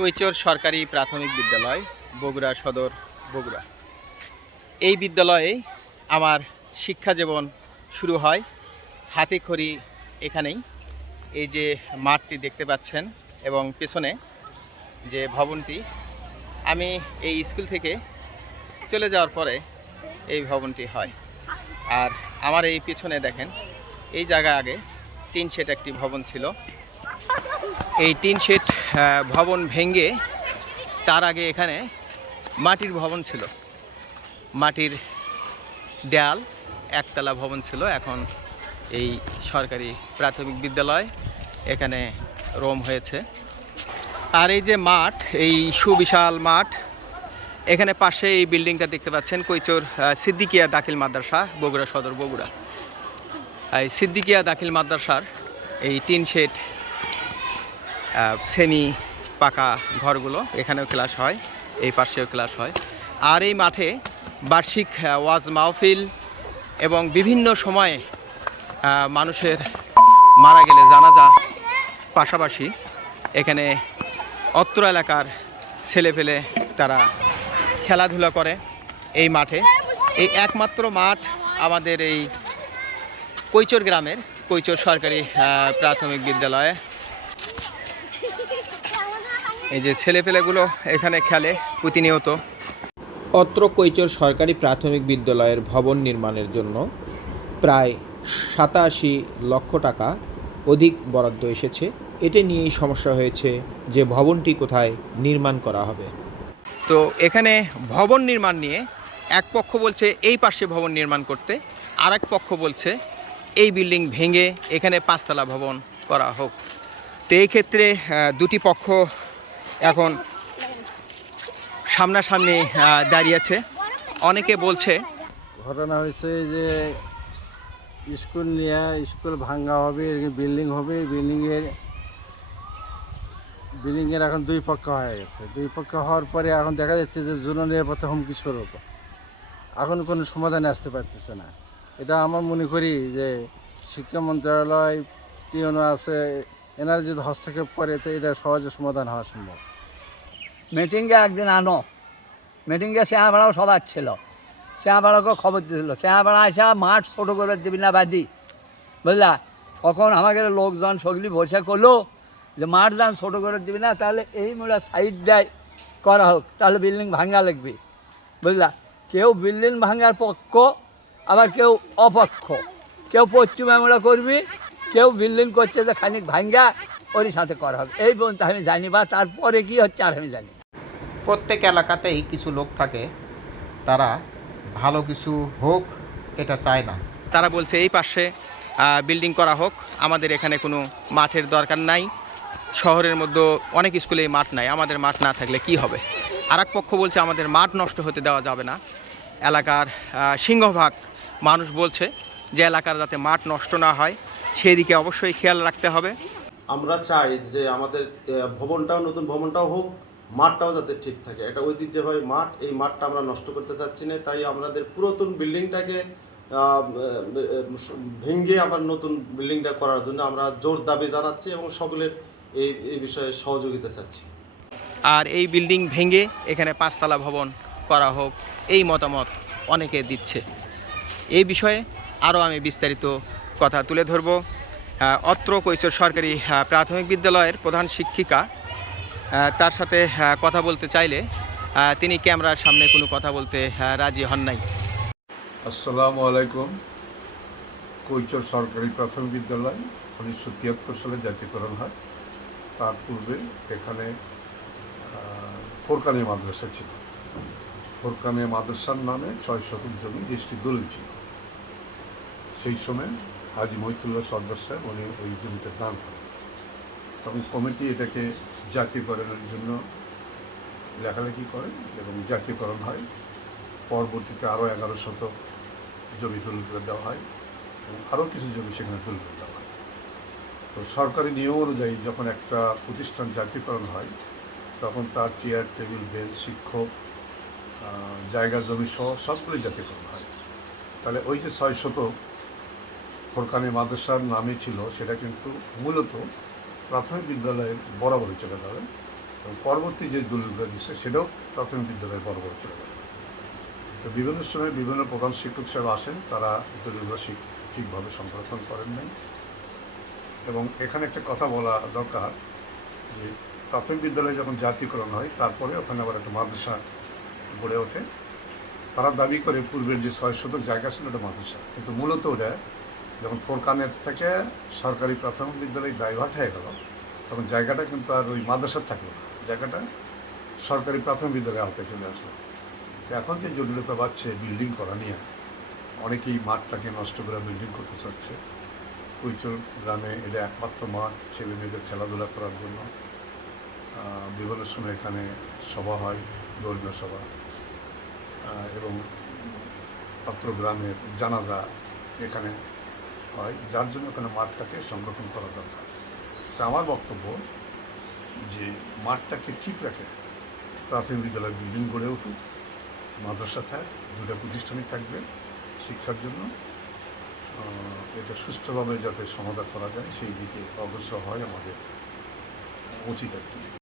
কৈচর সরকারি প্রাথমিক বিদ্যালয় বগুড়া সদর বগুড়া। এই বিদ্যালয়ে আমার শিক্ষা জীবন শুরু হয় হাতে খড়ি এখানেই। এই যে মাঠটি দেখতে পাচ্ছেন এবং পেছনে যে ভবনটি, আমি এই স্কুল থেকে চলে যাওয়ার পরে এই ভবনটি হয়। আর আমার এই পিছনে দেখেন, এই জায়গা আগে টিন শেড একটি ভবন ছিল। এই টিন শেড ভবন ভেঙে তার আগে এখানে মাটির ভবন ছিল। মাটির দেয়াল, একতলা ভবন ছিল। এখন এই সরকারি প্রাথমিক বিদ্যালয় এখানে রোম হয়েছে। আর এই যে মাঠ, এই সুবিশাল মাঠ, এখানে পাশে এই বিল্ডিংটা দেখতে পাচ্ছেন, কৈচোর সিদ্দিকিয়া দাখিল মাদ্রাসা, বগুড়া সদর বগুড়া। এই সিদ্দিকিয়া দাখিল মাদ্রাসার এই টিন শেড সেমি পাকা ঘরগুলো, এখানেও ক্লাস হয়, এই পাশেও ক্লাস হয়। আর এই মাঠে বার্ষিক ওয়াজ মাহফিল এবং বিভিন্ন সময়ে মানুষের মারা গেলে জানাজা পাশাপাশি এখানে অত্র এলাকার ছেলেপেলে তারা খেলাধুলা করে এই মাঠে। এই একমাত্র মাঠ আমাদের এই কৈচর গ্রামের, কৈচর সরকারি প্রাথমিক বিদ্যালয়ে এই যে ছেলেপেলেগুলো এখানে খেলে প্রতিনিয়ত। অত্র কৈচর সরকারি প্রাথমিক বিদ্যালয়ের ভবন নির্মাণের জন্য প্রায় সাতাশি লক্ষ টাকা অধিক বরাদ্দ এসেছে। এটা নিয়েই সমস্যা হয়েছে যে ভবনটি কোথায় নির্মাণ করা হবে। তো এখানে ভবন নির্মাণ নিয়ে এক পক্ষ বলছে এই পাশে ভবন নির্মাণ করতে আর এক পক্ষ বলছে এই বিল্ডিং ভেঙে এখানে পাঁচতলা ভবন করা হোক। তো এই ক্ষেত্রে দুটি পক্ষ এখন সামনাসামনি দাঁড়িয়েছে অনেকে বলছে ঘটনা হয়েছে যে স্কুল নিয়ে, স্কুল ভাঙ্গা হবে বিল্ডিং হবে বিল্ডিংয়ের বিল্ডিংয়ের এখন দুই পক্ষ হয়ে গেছে। দুই পক্ষ হওয়ার পরে এখন দেখা যাচ্ছে যে জন নিরাপত্তা হুমকি স্বরূপ। এখন কোনো সমাধানে আসতে পারতেছে না। এটা আমার মনে করি যে শিক্ষা মন্ত্রণালয় টিউনো আছে, এনারা যদি হস্তক্ষেপ করে, তো এটা সহজে সমাধান হওয়া সম্ভব। মিটিংয়ে একদিন আনো। মিটিংয়ে শ্যামাপাড়াও সবার ছিল। শ্যামাপাড়াকেও খবর দিয়েছিল শ্যামাপাড়া আসা মাঠ ছোটো করে দিবি না বাদি বুঝলা? তখন আমাকে লোকজন সগলি বসে করল যে মাঠ যান ছোটো করে দিবি না, তাহলে এই মোড়া সাইড দেয়, করা হোক, তাহলে বিল্ডিং ভাঙ্গা লাগবে। বুঝলা? কেউ বিল্ডিং ভাঙ্গার পক্ষ, আবার কেউ অপক্ষ। কেউ পশ্চিমে আমরা করবি, কেউ বিল্ডিং করছে যে খানিক ভাঙ্গা, ওরই সাথে করা হবে এই পর্যন্ত আমি জানি বা তারপরে কি হচ্ছে আর আমি জানি। প্রত্যেক এলাকাতেই কিছু লোক থাকে তারা ভালো কিছু হোক এটা চায় না। তারা বলছে এই পাশে বিল্ডিং করা হোক আমাদের এখানে কোনো মাঠের দরকার নাই। শহরের মধ্যে অনেক স্কুলেই মাঠ নাই আমাদের মাঠ না থাকলে কি হবে? আর এক পক্ষ বলছে আমাদের মাঠ নষ্ট হতে দেওয়া যাবে না। এলাকার সিংহভাগ মানুষ বলছে যে এলাকার যাতে মাঠ নষ্ট না হয় সেই দিকে অবশ্যই খেয়াল রাখতে হবে। আমরা চাই যে আমাদের ভবনটাও নতুন ভবনটাও হোক মাঠটাও যাতে ঠিক থাকে। এটা ঐতিহ্যবাহী মাঠ এই মাঠটা আমরা নষ্ট করতে চাচ্ছি না তাই আমাদের পুরাতন বিল্ডিংটাকে আহ, ভেঙে আবার নতুন বিল্ডিংটা করার জন্য আমরা জোর দাবি জানাচ্ছি এবং সকলের এই এই বিষয়ে সহযোগিতা চাচ্ছি। আর এই বিল্ডিং ভেঙে এখানে পাঁচতলা ভবন করা হোক এই মতামত অনেকে দিচ্ছে। এই বিষয়ে আরও আমি বিস্তারিত কথা তুলে ধরব। অত্র কৈশোর সরকারি প্রাথমিক বিদ্যালয়ের প্রধান শিক্ষিকা তার সাথে কথা বলতে চাইলে তিনি ক্যামেরার সামনে কোনো কথা বলতে রাজি হন নাই। আসসালামু আলাইকুম। কৈচর সরকারি প্রাথমিক বিদ্যালয়, উনিশশো তিয়াত্তর সালে জাতীয়করণ হয়। তার পূর্বে এখানে ফোরকানি মাদ্রাসা ছিল। ফোরকানি মাদ্রাসার নামে ছয় শতক জমি দেশটি দলিল ছিল। সেই সময় হাজি মহিতুল্লাহ সর্দার সাহেব, উনি ওই জমিটা দান করেন। তখন কমিটি এটাকে জাতীয়করণের জন্য লেখালেখি করে এবং জাতীয়করণ হয়। পরবর্তীতে আরও এগারো শতক জমি তুলে করে দেওয়া হয় এবং আরও কিছু জমি সেখানে তুলে করে দেওয়া হয়। তো সরকারি নিয়ম অনুযায়ী যখন একটা প্রতিষ্ঠান জাতীয়করণ হয়, তখন তার চেয়ার, টেবিল, বেঞ্চ, শিক্ষক জায়গা, জমি সহ সবগুলোই জাতীয়করণ হয়। তাহলে ওই যে ছয় শতক ফোরকানি মাদ্রাসার নামে ছিল, সেটা কিন্তু মূলত প্রাথমিক বিদ্যালয়ের বরাবরই চলে যাবে এবং পরবর্তী যে দলিলগুলো দিচ্ছে সেটাও প্রাথমিক বিদ্যালয়ে বড় বড় চলে যাবে। তো বিভিন্ন সময় বিভিন্ন প্রধান শিক্ষক সাহেব আসেন, তারা দলিলগুলো ঠিকভাবে সংরক্ষণ করেন নাই। এবং এখানে একটা কথা বলা দরকার যে প্রাথমিক বিদ্যালয়ে যখন জাতীয়করণ হয়, তারপরে ওখানে আবার একটা মাদ্রাসা গড়ে ওঠে। তারা দাবি করে পূর্বের যে ছয় শতক জায়গা ছিল ওটা মাদ্রাসা। কিন্তু মূলত ওটা যখন ফোরকানের থেকে সরকারি প্রাথমিক বিদ্যালয় ডাইভার্ট হয়ে গেল, তখন জায়গাটা কিন্তু আর ওই মাদ্রাসার থাকল না। জায়গাটা সরকারি প্রাথমিক বিদ্যালয়ে আওতায় চলে আসলো। তো এখন যে জটিলতা বাড়ছে বিল্ডিং করা নিয়ে, অনেকেই মাঠটাকে নষ্ট করে বিল্ডিং করতে চাচ্ছে। কৈচর গ্রামে এটা একমাত্র মাঠ, ছেলে মেয়েদের খেলাধুলা করার জন্য। বিভিন্ন সময় এখানে সভা হয়, ধর্মীয় সভা। এবং পাত্র গ্রামের জানাজা এখানে হয়, যার জন্য এখানে মাঠটাকে সংরক্ষণ করা দরকার। তা আমার বক্তব্য যে মাঠটাকে ঠিক রাখে, প্রাথমিক বিদ্যালয় বিল্ডিং গড়ে উঠুক, মাদ্রাসা থাক দুটা প্রতিষ্ঠানই থাকবে শিক্ষার জন্য এটা সুষ্ঠুভাবে যাতে সমাধান করা যায়, সেই দিকে অগ্রসর হয় আমাদের উচিত কি।